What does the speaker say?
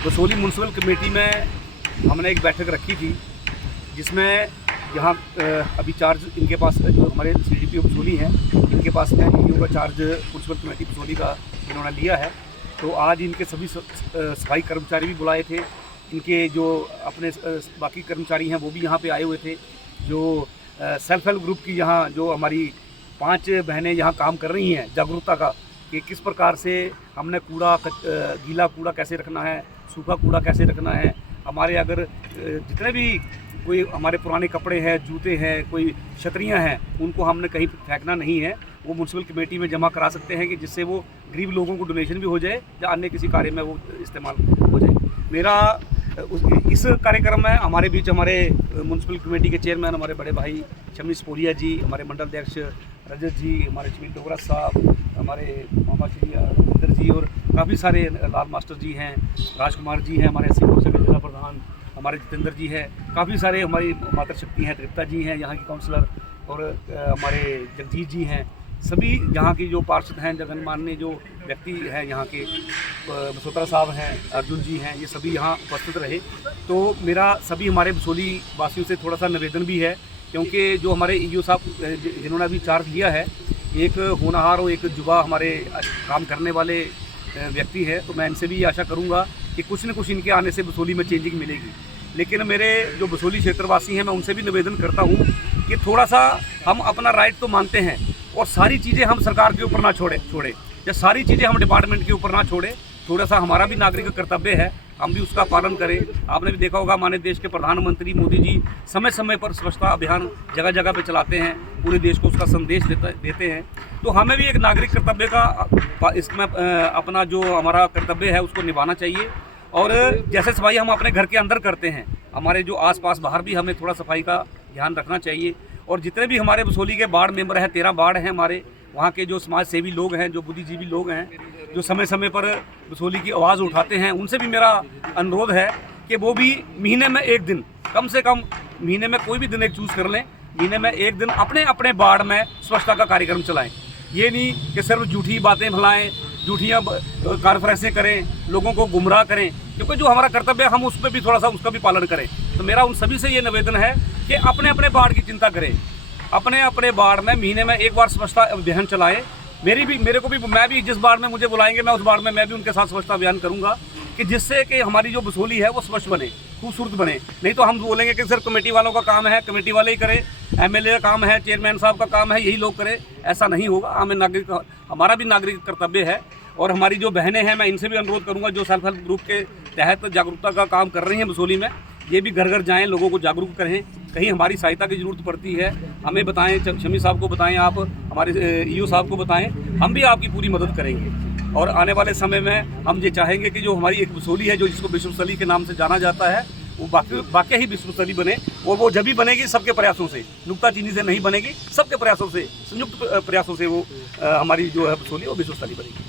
Basoli municipal committee में हमने एक बैठक रखी थी, जिसमें यहाँ अभी चार्ज इनके पास जो हमारे CDPO बसोली हैं, इनके पास में ईओ का चार्ज म्यूनसिपल कमेटी बसोली का इन्होंने लिया है। तो आज इनके सभी सफाई कर्मचारी भी बुलाए थे, इनके जो अपने बाकी कर्मचारी हैं वो भी यहाँ पे आए हुए थे। जो सेल्फ हेल्प ग्रुप की यहाँ जो हमारी 5 बहनें यहाँ काम कर रही हैं जागरूकता का, कि किस प्रकार से हमने कूड़ा गीला कूड़ा कैसे रखना है, सूखा कूड़ा कैसे रखना है। हमारे अगर जितने भी कोई हमारे पुराने कपड़े हैं, जूते हैं, कोई छतरियां हैं, उनको हमने कहीं फेंकना नहीं है, वो म्यूनसिपल कमेटी में जमा करा सकते हैं, कि जिससे वो गरीब लोगों को डोनेशन भी हो जाए या अन्य किसी कार्य में वो इस्तेमाल हो जाए। मेरा इस कार्यक्रम में हमारे बीच हमारे म्यूनसिपल कमेटी के चेयरमैन हमारे बड़े भाई शमी स्पोरिया जी, हमारे मंडल अध्यक्ष रजत जी, हमारे चमीन डोगरा साहब, हमारे मामा श्री रविंदर जी और काफ़ी सारे लाल मास्टर जी हैं, राजकुमार जी हैं, हमारे एससी मोर्चा के जिला प्रधान हमारे जितेंद्र जी हैं, काफ़ी सारे हमारी मातृशक्ति हैं, तृप्ता जी हैं यहाँ की काउंसलर, और हमारे जगजीत जी हैं। सभी यहाँ की जो पार्षद हैं, जगन्मान्य जो व्यक्ति हैं यहाँ के, बसोत्रा साहब हैं, अर्जुन जी हैं, ये सभी यहाँ उपस्थित रहे। तो मेरा सभी हमारे बसोली वासियों से थोड़ा सा निवेदन भी है, क्योंकि जो हमारे ईओ साहब जिन्होंने अभी चार्ज लिया है, एक होनहार और एक युवा हमारे काम करने वाले व्यक्ति है, तो मैं इनसे भी आशा करूँगा कि कुछ न कुछ इनके आने से बसोली में चेंजिंग मिलेगी। लेकिन मेरे जो बसोली क्षेत्रवासी हैं, मैं उनसे भी निवेदन करता हूँ कि थोड़ा सा हम अपना राइट तो मानते हैं, और सारी चीज़ें हम सरकार के ऊपर ना छोड़े या सारी चीज़ें हम डिपार्टमेंट के ऊपर ना छोड़े। थोड़ा सा हमारा भी नागरिक कर्तव्य है, हम भी उसका पालन करें। आपने भी देखा होगा, हमारे देश के प्रधानमंत्री मोदी जी समय समय पर स्वच्छता अभियान जगह जगह पे चलाते हैं, पूरे देश को उसका संदेश देते हैं। तो हमें भी एक नागरिक कर्तव्य का इसमें अपना जो हमारा कर्तव्य है उसको निभाना चाहिए। और जैसे सफाई हम अपने घर के अंदर करते हैं, हमारे जो आसपास बाहर भी हमें थोड़ा सफाई का ध्यान रखना चाहिए। और जितने भी हमारे बसोली के वार्ड मेंबर हैं, 13 वार्ड हैं हमारे, वहाँ के जो समाज सेवी लोग हैं, जो बुद्धिजीवी लोग हैं, जो समय समय पर बसोली की आवाज़ उठाते हैं, उनसे भी मेरा अनुरोध है कि वो भी महीने में एक दिन, कम से कम महीने में कोई भी दिन एक चूज़ कर लें, महीने में एक दिन अपने अपने वार्ड में स्वच्छता का कार्यक्रम चलाएं। ये नहीं कि सिर्फ झूठी बातें फैलाएं, झूठियाँ कॉन्फ्रेंसें करें, लोगों को गुमराह करें, क्योंकि जो हमारा कर्तव्य है हम उस पर भी थोड़ा सा उसका भी पालन करें। तो मेरा उन सभी से ये निवेदन है कि अपने अपने वार्ड की चिंता करें, अपने अपने वार्ड में महीने में एक बार स्वच्छता अभियान चलाएं। मैं भी जिस वार्ड में मुझे बुलाएंगे, मैं उस वार्ड में मैं भी उनके साथ स्वच्छता अभियान करूंगा, कि जिससे कि हमारी जो बसोली है वो स्वच्छ बने, खूबसूरत बने। नहीं तो हम बोलेंगे कि सिर्फ कमेटी वालों का काम है, कमेटी वाले ही करें, MLA का काम है, चेयरमैन साहब का काम है, यही लोग करें, ऐसा नहीं होगा। हमारा भी नागरिक कर्तव्य है। और हमारी जो बहनें हैं, मैं इनसे भी अनुरोध करूंगा, जो सेल्फ हेल्प ग्रुप के तहत जागरूकता का काम कर रही हैं बसोली में, ये भी घर घर जाएं, लोगों को जागरूक करें। कहीं हमारी सहायता की ज़रूरत पड़ती है, हमें बताएं, शमी साहब को बताएं, आप हमारे ईओ साहब को बताएं, हम भी आपकी पूरी मदद करेंगे। और आने वाले समय में हम ये चाहेंगे कि जो हमारी एक बसोली है, जो जिसको विश्वस्थली के नाम से जाना जाता है, वो वाकई ही विश्वस्तरीय बने। और वो जब भी बनेगी सबके प्रयासों से, नुक्ताचीनी से नहीं बनेगी, सबके प्रयासों से, संयुक्त प्रयासों से वो हमारी जो है बसोली वो विश्वस्तरीय बनेगी।